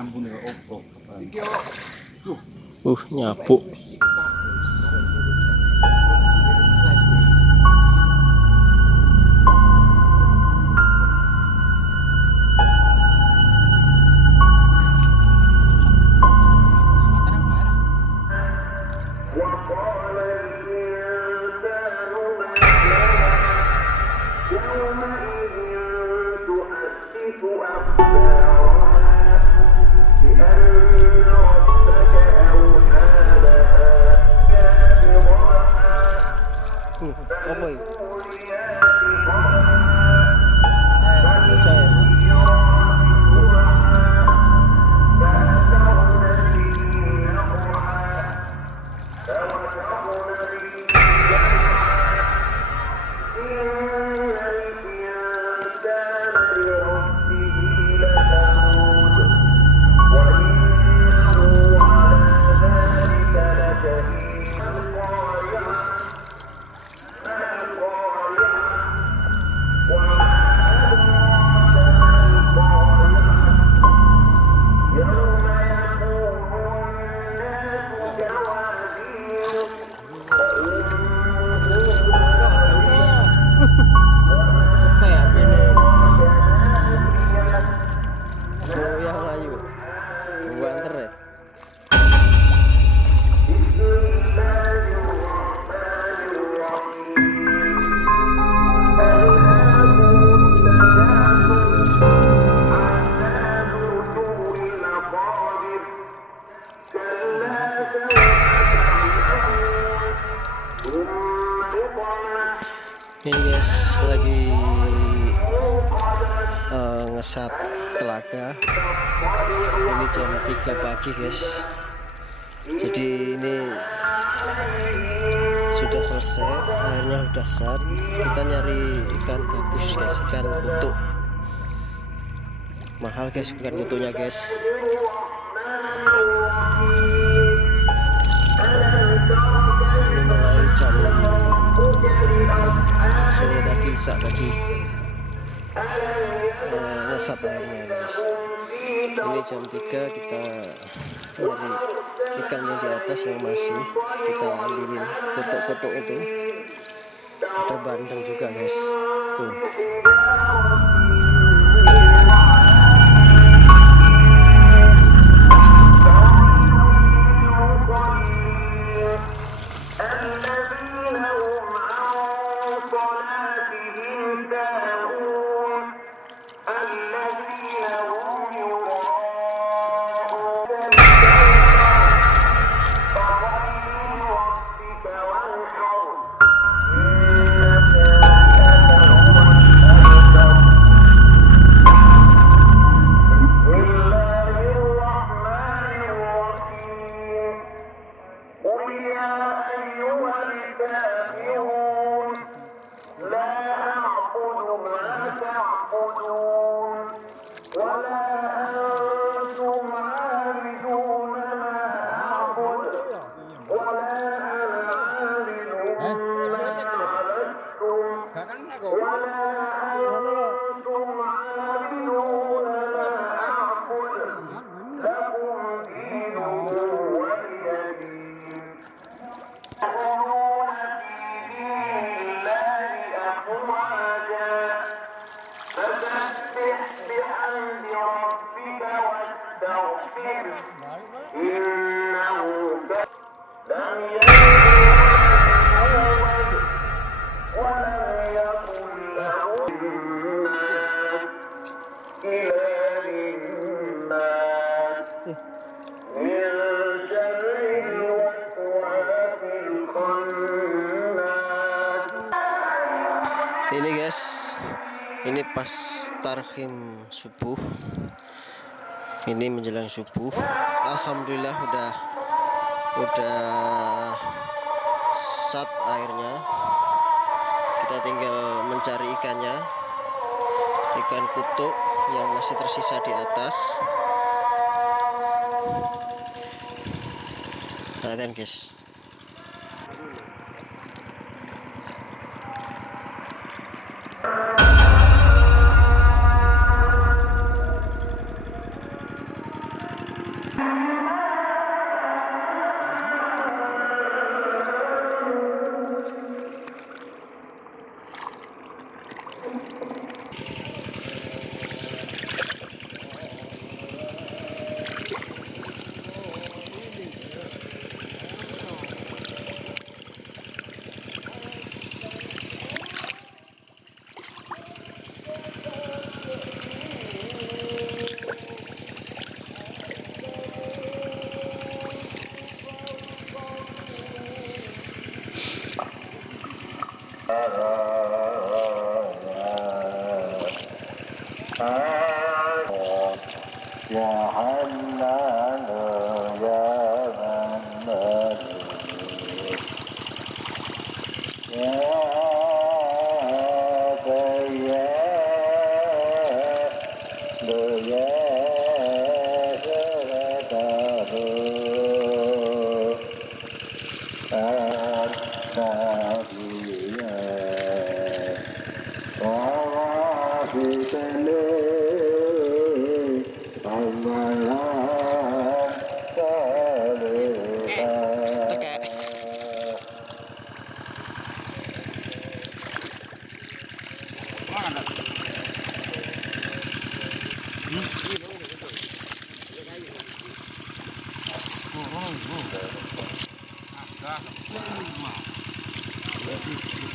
Ampun ya opo. Nyapu. Apa itu? Ini guys lagi ngesat telaga. Ini jam 3 pagi guys. Jadi ini sudah selesai, airnya sudah sat. Kita nyari ikan gabus guys, ikan kutu. Mahal guys ikan kutunya guys. Ini mulai jam sore tadi, tadi ngesat airnya guys. Ini jam 3 kita nyari ikan yang di atas yang masih kita ambilin kutuk-kutuk itu. Ada bandeng juga guys tuh. Ini guys, ini pas tarhim subuh, ini menjelang subuh. Alhamdulillah udah sat airnya. Kita tinggal mencari ikannya, ikan kutuk yang masih tersisa di atas. Perhatian guys. يا حنان يا منان يا ديان يا